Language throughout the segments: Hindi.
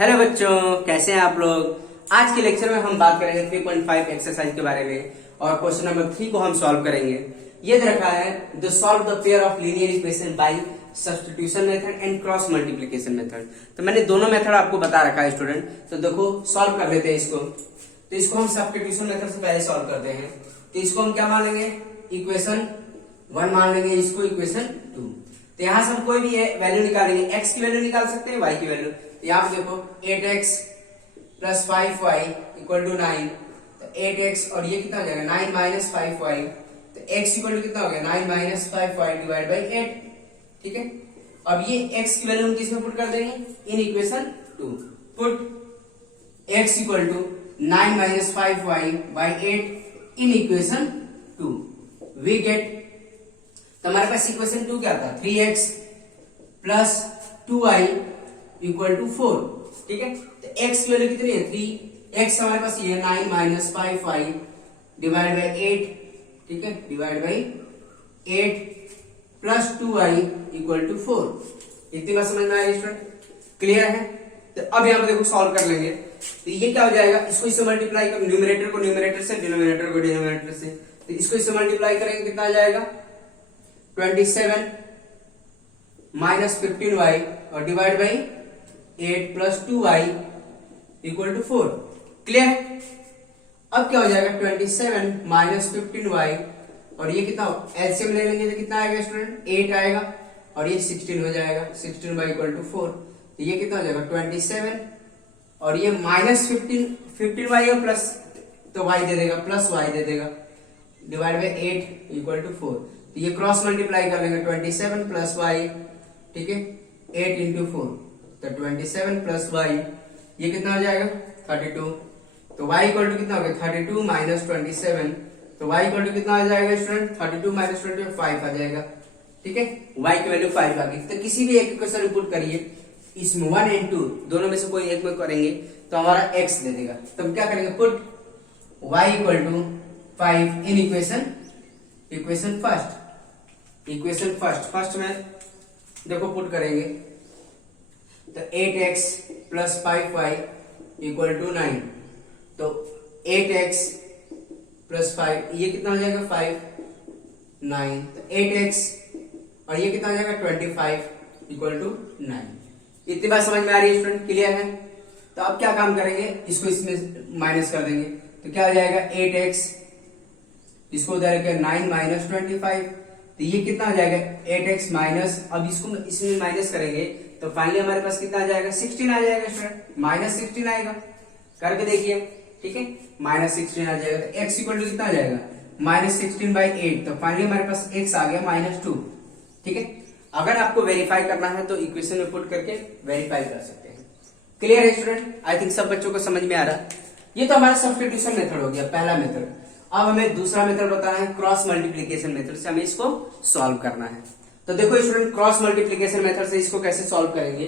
हेलो बच्चों, कैसे हैं आप लोग। आज के लेक्चर में हम बात करेंगे 3.5 एक्सरसाइज के बारे में और क्वेश्चन नंबर 3 को हम सॉल्व करेंगे। ये दे रखा है the solve the pair of linear equation by substitution method and cross multiplication method. तो मैंने दोनों मेथड आपको बता रखा है स्टूडेंट। तो देखो सॉल्व कर लेते हैं इसको। तो इसको हम सब्स्टिट्यूशन मेथड से पहले सॉल्व करते हैं। तो इसको हम क्या मान लेंगे, इक्वेशन 1 मान लेंगे, इसको इक्वेशन 2। तो यहां से हम कोई भी वैल्यू निकालेंगे, एक्स की वैल्यू निकाल सकते हैं, वाई की वैल्यू। यहाँ पे देखो 8x plus 5y equal to 9। तो 8x और ये कितना हो जाएगा 9 माइनस 5y। तो x इक्वल टू कितना हो गया 9 माइनस 5y डिवाइड बाई 8। ठीक है, अब ये x की वैल्यू हम किसमें पुट कर देंगे, in equation 2। Put x equal to 9 minus 5y by 8 in equation 2। We get, तो हमारे पास इक्वेशन 2 क्या था, 3x plus 2y equal to 4। ठीक है, तो x की वैल्यू कितनी है 3, x हमारे पास ये 9 माइनस 5y डिवाइड बाई 8। ठीक है, divide by 8 plus 2y equal to 4। इतनी बात समझ में आ रही है स्टूडेंट, क्लियर है। तो अब यहाँ पे देखो सॉल्व कर लेंगे। तो ये क्या हो जाएगा, इसको इससे मल्टीप्लाई कर, न्यूमरेटर को न्यूमरेटर से, डिनोमिनेटर को डिनोमिनेटर से। तो इसको इससे मल्टीप्लाई करेंगे, कितना आ जाएगा 27 माइनस 15y और divide by 8 plus 2y equal to 4। Clear. अब क्या हो जाएगा 27 माइनस 15y और ये कितना, एलसीएम ले लेंगे तो कितना आएगा स्टूडेंट 8 आएगा और ये 16 हो जाएगा, 16y इक्वल टू 4। तो ये कितना हो जाएगा 27 और ये माइनस 15y और प्लस, तो y दे देगा, प्लस y दे देगा, डिवाइड बाई 8 इक्वल टू 4। तो ये क्रॉस मल्टीप्लाई कर लेंगे 27 प्लस y। ठीक है, 8 इंटू 4, तो 27 प्लस y ये कितना हो जाएगा 32। तो y इक्वल टू कितना हो गया 32 माइनस 27। तो y इक्वल टू कितना आ जाएगा स्टूडेंट 32 माइनस 25 5 आ जाएगा। ठीक है, y की वैल्यू 5 आ गई। तो किसी भी एक इक्वेशन पुट करिए, इसमें 1 एंड 2 दोनों में से कोई एक में करेंगे तो हमारा x दे देगा। तो हम क्या करेंगे, put y equal to 5 in equation first में देखो पुट करेंगे। तो 8x plus 5y equal to 9। तो 8x प्लस 5 ये कितना हो जाएगा 5 9। तो 8x और ये कितना हो जाएगा 25 इक्वल टू 9। इतनी बात समझ में आ रही है स्टूडेंट, क्लियर है। तो अब क्या काम करेंगे, इसको इसमें माइनस कर देंगे। तो क्या हो जाएगा 8x, इसको उधर 9 माइनस 25। तो ये कितना आ जाएगा 8x माइनस, अब इसको इसमें माइनस करेंगे तो फाइनली हमारे पास कितना आ जाएगा 16 आ जाएगा स्टूडेंट, माइनस 16 आएगा। करके देखिए, ठीक है, माइनस 16 आ जाएगा। तो x इक्वल टू कितना आ जाएगा माइनस 16 बाई 8। तो फाइनली हमारे पास x आ गया -2। ठीक है, अगर आपको वेरीफाई करना है तो इक्वेशन में पुट करके वेरीफाई कर सकते हैं। क्लियर है स्टूडेंट, आई थिंक सब बच्चों को समझ में आ रहा है। ये तो हमारा सब्स्टिट्यूशन मेथड हो गया, पहला मेथड। अब हमें दूसरा मेथड बताना है, क्रॉस मल्टीप्लीकेशन मेथड से हमें इसको सॉल्व करना है। तो देखो स्टूडेंट, क्रॉस मल्टीप्लीकेशन मेथड से इसको कैसे सॉल्व करेंगे।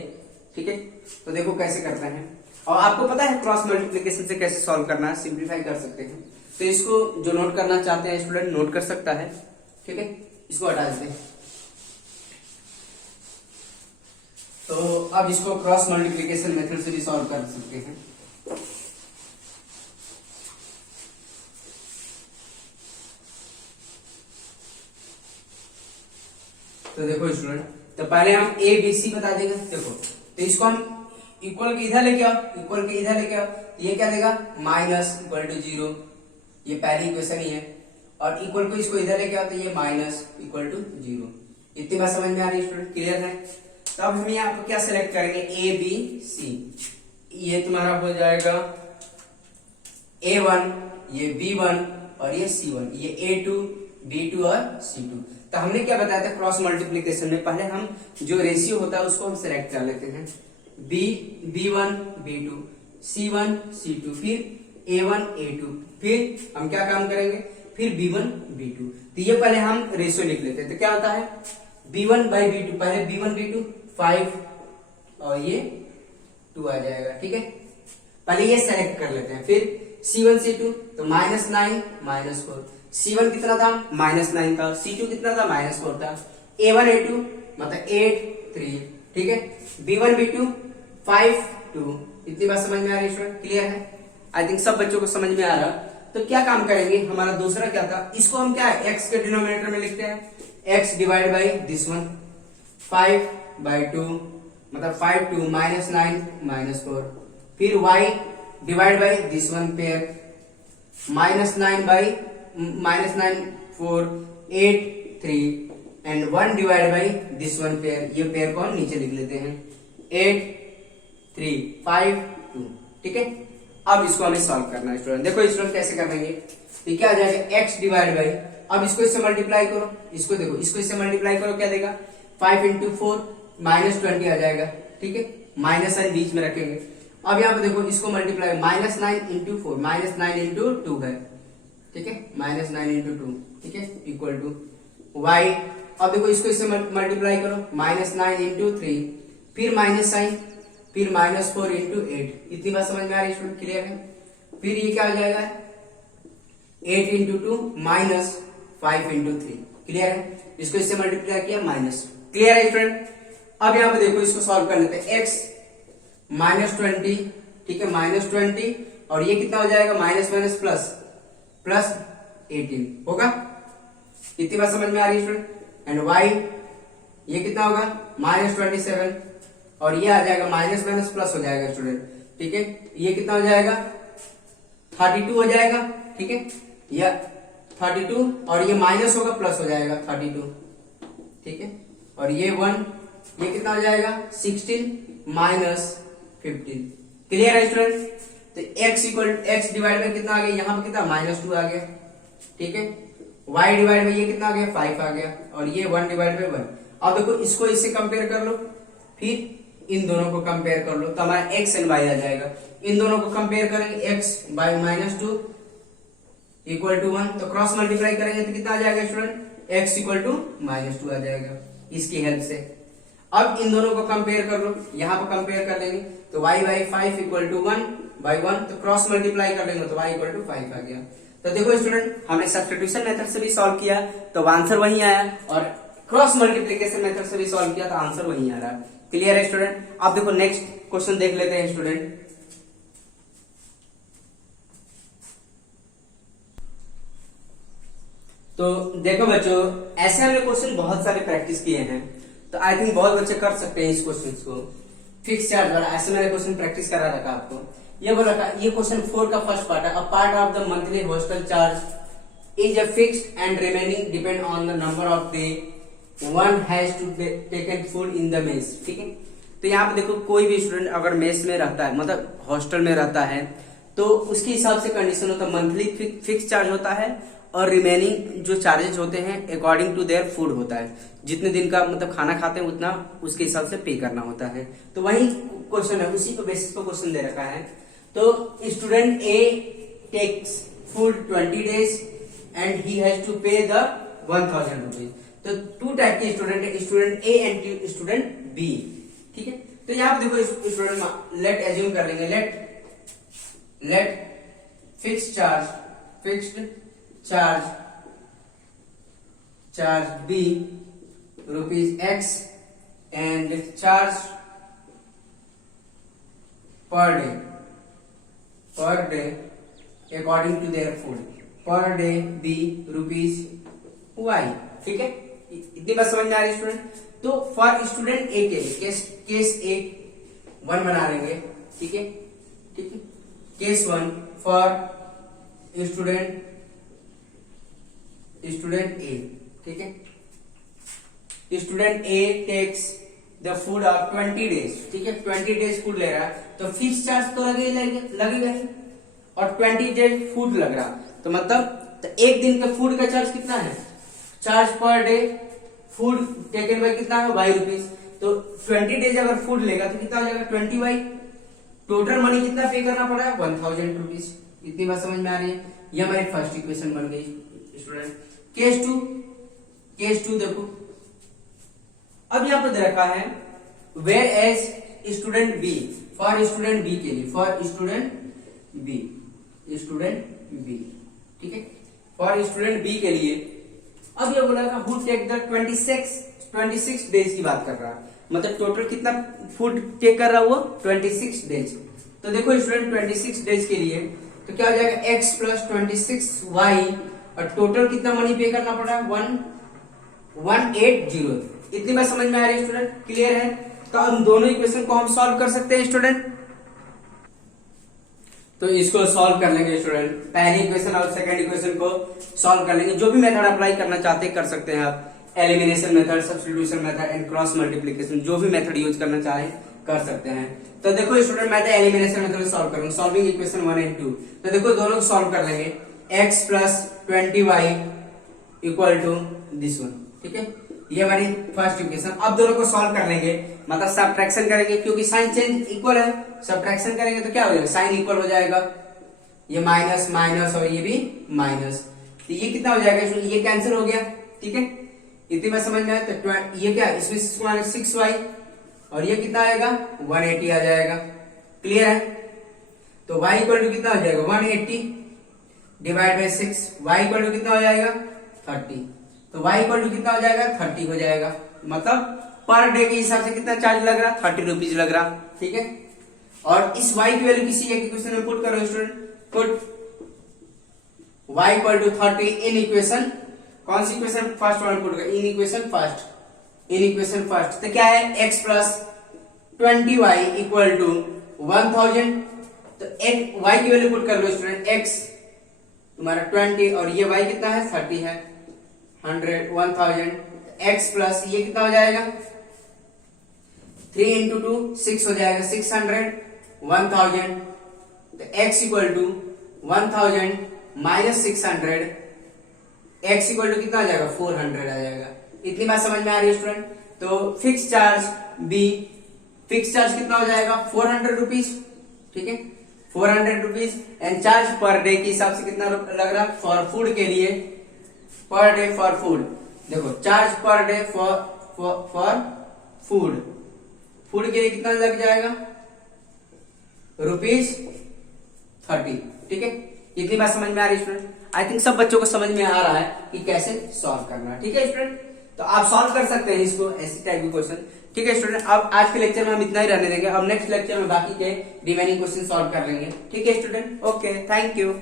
ठीक है, तो देखो कैसे करते हैं। और आपको पता है क्रॉस मल्टीप्लीकेशन से कैसे सॉल्व करना है, सिंप्लीफाई कर सकते हैं। तो इसको जो नोट करना चाहते हैं स्टूडेंट नोट कर सकता है। ठीक है, इसको हटा देते हैं। तो अब इसको क्रॉस मल्टीप्लीकेशन मेथड से भी सॉल्व कर सकते हैं। तो देखो स्टूडेंट, तो पहले हम ए बी सी बता देंगे। देखो, तो इसको हम इक्वल के इधर लेके आओ, इक्वल के इधर लेके आओ। ये क्या देगा माइनस इक्वल टू 0, ये पहली इक्वेशन ही है। और इक्वल को इसको इधर लेके आओ तो ये माइनस इक्वल टू 0। इतनी बात समझ में आ रही है स्टूडेंट, क्लियर है। तो अब हम यहाँ पर क्या सिलेक्ट करेंगे, ए बी सी। ये तुम्हारा हो जाएगा A1, ये B1 और ये C1, ये A2 B2 और C2। तो हमने क्या बताया था क्रॉस मल्टीप्लीकेशन में, पहले हम जो रेशियो होता है उसको हम सिलेक्ट कर लेते हैं, B1 B2 C1 C2, फिर A1 A2, फिर हम क्या काम करेंगे, फिर B1 B2। तो ये पहले हम रेशियो लिख लेते हैं। तो क्या होता है B1 बाई B2, पहले B1 B2 5 और ये 2 आ जाएगा। ठीक है, पहले ये सेलेक्ट कर लेते हैं। फिर C1 C2, तो -9 -4। C1 कितना था -9 था, C2 कितना था -4 था। A1 A2 मतलब 8 3। ठीक है, B1 B2 5 2 इतनी बात समझ में आ रही है स्टूडेंट? क्लियर है? आई थिंक सब बच्चों को समझ में आ रहा। तो क्या काम करेंगे, हमारा दूसरा क्या था, इसको हम क्या है x के डिनोमिनेटर में लिखते हैं, x divide by this one 5/2 मतलब 5 2 -9 -4, फिर y divide by this one pair -9 4 8 3 and 1 divide by this one pair, ये पेयर को हम नीचे लिख लेते हैं 8 3 5 2। ठीक है, अब इसको हमें सॉल्व करना है स्टूडेंट। देखो स्टूडेंट कैसे करेंगे, तो क्या आ जाएगा x डिवाइड बाई, अब इसको इससे मल्टीप्लाई करो, इसको देखो इसको इससे मल्टीप्लाई करो, क्या देगा 5 इंटू 4 -20 आ जाएगा। ठीक है, माइनस साइन बीच में रखेंगे। अब यहाँ पे देखो इसको मल्टीप्लाई -9 इंटू 4 -9 इंटू 2 है। ठीक है, -9 इंटू 2, ठीक है, इक्वल टू y। अब देखो इसको इससे मल्टीप्लाई करो -9 इंटू 3, फिर माइनस साइन, फिर -4 इंटू 8। इतनी बात समझ में आ रही है स्टूडेंट? क्लियर है? फिर ये क्या हो जाएगा 8 इंटू 2 -5 इंटू 3। क्लियर है? इसको इससे मल्टीप्लाई किया माइनस। क्लियर है स्टूडेंट? अब यहाँ पे देखो इसको सॉल्व कर लेते हैं, x -20, ठीक है, -20 और ये कितना हो जाएगा माइनस माइनस प्लस 18 होगा। इतनी बात समझ में आ रही है स्टूडेंट? एंड y ये कितना होगा -27 और ये आ जाएगा माइनस माइनस प्लस हो जाएगा स्टूडेंट। ठीक है, ये कितना हो जाएगा 32 हो जाएगा। ठीक है, या 32 और ये माइनस होगा प्लस हो जाएगा 32। ठीक है, और ये 1, ये कितना हो जाएगा 16 -15। क्लियर है स्टूडेंट? तो x डिवाइड में कितना आ गया, यहाँ पे कितना -2 आ गया। ठीक है, y डिवाइड में ये कितना आ गया 5 आ गया और ये 1 डिवाइड बाई 1। अब देखो इसको इससे कंपेयर कर लो, फिर इन दोनों को कंपेयर कर लो तो हमारा x एंड y आ जाएगा। इन दोनों को कंपेयर करेंगे x बाई -2 इक्वल टू 1, तो क्रॉस मल्टीप्लाई करेंगे तो कितना आ जाएगा स्टूडेंट x इक्वल टू -2 आ जाएगा इसकी हेल्प से। अब इन दोनों को कंपेयर कर लो, यहाँ पे कंपेयर कर लेंगे तो y by 5 equal to 1 by 1, तो क्रॉस मल्टीप्लाई कर लेंगे तो y इक्वल टू 5 आ गया। तो देखो स्टूडेंट हमने सब्स्टिट्यूशन मेथड से भी सॉल्व किया तो आंसर वही आया, और क्रॉस मल्टीप्लिकेशन मेथड से भी सॉल्व किया तो आंसर वही आ रहा। क्लियर है स्टूडेंट? अब देखो नेक्स्ट क्वेश्चन देख लेते हैं स्टूडेंट। तो देखो बच्चों, ऐसे हमने क्वेश्चन बहुत सारे प्रैक्टिस किए हैं, तो आई थिंक बहुत बच्चे कर सकते हैं इस क्वेश्चन को। फिक्स चार्ज वाला ऐसे मैंने क्वेश्चन प्रैक्टिस करा रखा आपको। ये बोला था, ये क्वेश्चन 4 का फर्स्ट पार्ट है। A part of the monthly hostel charge is a fixed and remaining depend on the number of day one has to taken food in the mess. ठीक है, तो यहाँ पे देखो कोई भी स्टूडेंट अगर मेस में रहता है, मतलब हॉस्टल में रहता है, तो उसके हिसाब से कंडीशन होता है, मंथली फिक्स चार्ज होता है और रिमेनिंग जो चार्जेस होते हैं अकॉर्डिंग टू देयर फूड होता है। जितने दिन का मतलब खाना खाते हैं उतना उसके हिसाब से पे करना होता है। तो वही क्वेश्चन है, उसी पे बेसिस पे क्वेश्चन दे रखा है। तो student A takes food 20 days and he has to pay the 1000 rupees. तो 2 टाइप के स्टूडेंट है, student A and student B. ठीक है, तो यहाँ पे देखो स्टूडेंट लेट एज्यूम कर लेंगे, let fixed charge be ₹X and charge per day according to their food per day be ₹Y। ठीक है, इतनी बात समझ में आ रही है स्टूडेंट? तो फॉर स्टूडेंट ए के लिए केस ए 1 बना लेंगे। ठीक है, ठीक है, केस 1 फॉर स्टूडेंट ए। ठीक है, student A takes the food of 20 days। ठीक है, 20 days फूड ले रहा है तो फिक्स चार्ज तो लगेगा ही, और 20 days फूड लग रहा तो मतलब तो एक दिन के फूड का चार्ज कितना है, charge per day food taken by कितना है ₹Y। तो 20 days अगर फूड लेगा तो कितना हो जाएगा 20Y। टोटल मनी कितना पे करना पड़ा है 1000 रुपीज। इतनी बात समझ में आ रही है? ये हमारी फर्स्ट इक्वेशन बन गई स्टूडेंट। केस 2 देखो, अब यहां पर दे रखा है whereas student B, for student B के लिए, फॉर स्टूडेंट बी। ठीक है, फॉर स्टूडेंट बी के लिए अब ये बोला हु टेक द 26 days की बात कर रहा है, मतलब टोटल कितना फूड टेक कर रहा है वो 26 days। तो देखो स्टूडेंट 26 डेज के लिए तो क्या हो जाएगा x प्लस 26y और टोटल कितना मनी पे करना पड़ रहा है 1180। इतनी बात समझ में आ रही है स्टूडेंट, क्लियर है? तो हम दोनों इक्वेशन को हम सॉल्व कर सकते हैं स्टूडेंट। तो इसको सॉल्व कर लेंगे स्टूडेंट, पहली इक्वेशन और सेकंड इक्वेशन को सॉल्व कर लेंगे। जो भी मेथड अप्लाई करना चाहते हैं कर सकते हैं आप, elimination method, substitution method and cross multiplication, जो भी मेथड यूज करना चाहे कर सकते हैं। तो देखो स्टूडेंट मैं तो एलिमिनेशन मेथड सॉल्व करूंगा, सॉल्विंग इक्वेशन 1 एंड 2। तो देखो दोनों को सॉल्व कर लेंगे, x plus 20y equal to this one, ठीक है, ये हमारी फर्स्ट इक्वेशन। अब दोनों को सॉल्व कर लेंगे, मतलब सब्ट्रैक्शन करेंगे क्योंकि साइन चेंज इक्वल है, सब्ट्रैक्शन करेंगे तो क्या हो जाएगा, साइन इक्वल हो जाएगा, ये माइनस माइनस और ये भी माइनस, तो ये कितना हो जाएगा, ये कैंसिल हो गया, ठीक है, इतनी बात समझ में आए। तो ये क्या, इसमें 6y और ये कितना आएगा 180 आ जाएगा, क्लियर है? तो y इक्वल टू कितना हो जाएगा 180 divide by 6, y equal to कितना हो जाएगा 30, तो y इक्वल टू कितना हो जाएगा 30 हो जाएगा, मतलब पर डे के हिसाब से कितना चार्ज लग रहा, 30 रुपीज लग रहा, ठीक है। और इस y की वैल्यू किसी एक इक्वेशन में पुट करो student, put y equal to 30 in equation, कौन सी इक्वेशन, फर्स्ट वन पुट कर, in equation first, in equation first. तो क्या है x plus 20y equal to 1000, तो एक y की वैल्यू पुट कर लो स्टूडेंट, x तुम्हारा 20 और ये y कितना है 30 है, 100 1000, x प्लस ये कितना हो जाएगा 3 इंटू 2 6 हो जाएगा, 600 1000, तो x equal to 1000 minus 600, x equal to कितना आ जाएगा 400 आ जाएगा। इतनी बात समझ में आ रही है स्टूडेंट? तो fix charge b, fix charge कितना हो जाएगा 400 रुपीज, ठीक है, 400 rupees and charge per day के हिसाब से कितना लग रहा, फॉर फूड के लिए, पर डे फॉर फूड, देखो charge per day for food, food के लिए कितना लग जाएगा ₹30, ठीक है। इतनी बात समझ में आ रही है स्टूडेंट? आई थिंक सब बच्चों को समझ में आ रहा है कि कैसे सॉल्व करना है, ठीक है स्टूडेंट? तो आप सॉल्व कर सकते हैं इसको, ऐसी टाइप के क्वेश्चन, ठीक है स्टूडेंट। अब आज के लेक्चर में हम इतना ही रहने देंगे, अब नेक्स्ट लेक्चर में बाकी के रिमेनिंग क्वेश्चन सॉल्व कर लेंगे, ठीक है स्टूडेंट? Okay, thank you.